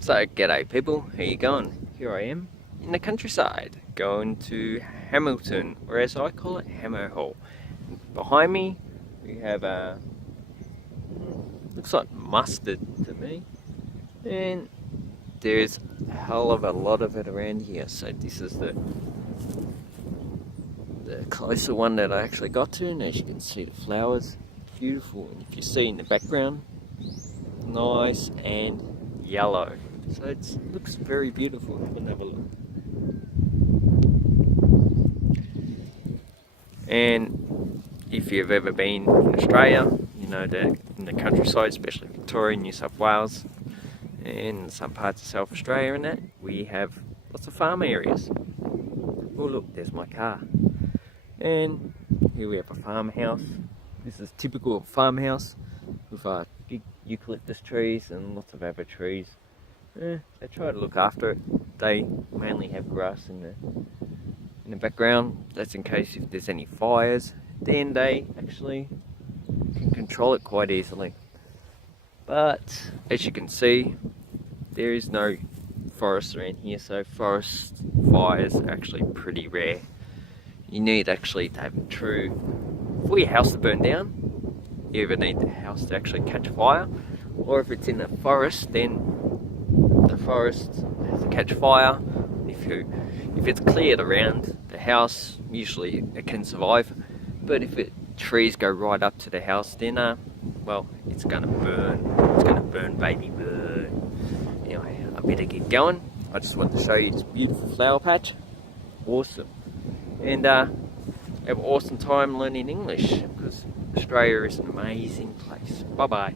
So, g'day people, how you going? Here I am in the countryside, going to Hamilton, or as I call it, Hammer Hall. Behind me, we have looks like mustard to me, and there's a hell of a lot of it around here. So this is the closer one that I actually got to, and as you can see, the flowers, beautiful. And if you see in the background, nice and yellow. So it looks very beautiful. Have a look. And if you've ever been in Australia, you know that in the countryside, especially Victoria, New South Wales, and some parts of South Australia and that, we have lots of farm areas. Oh look, there's my car. And here we have a farmhouse. This is typical of farmhouse with big eucalyptus trees and lots of other trees. They try to look after it. They mainly have grass in the background. That's in case if there's any fires, then they actually can control it quite easily. But as you can see, there is no forest around here, so forest fires are actually pretty rare. You need actually to have a true, for your house to burn down, you either need the house to actually catch fire, or if it's in the forest, then the forest has to catch fire. If it's cleared around the house, usually it can survive. But if trees go right up to the house, then well, it's gonna burn. It's gonna burn, baby, burn. Anyway, I better get going. I just wanted to show you this beautiful flower patch. Awesome. And have an awesome time learning English, because Australia is an amazing place. Bye bye.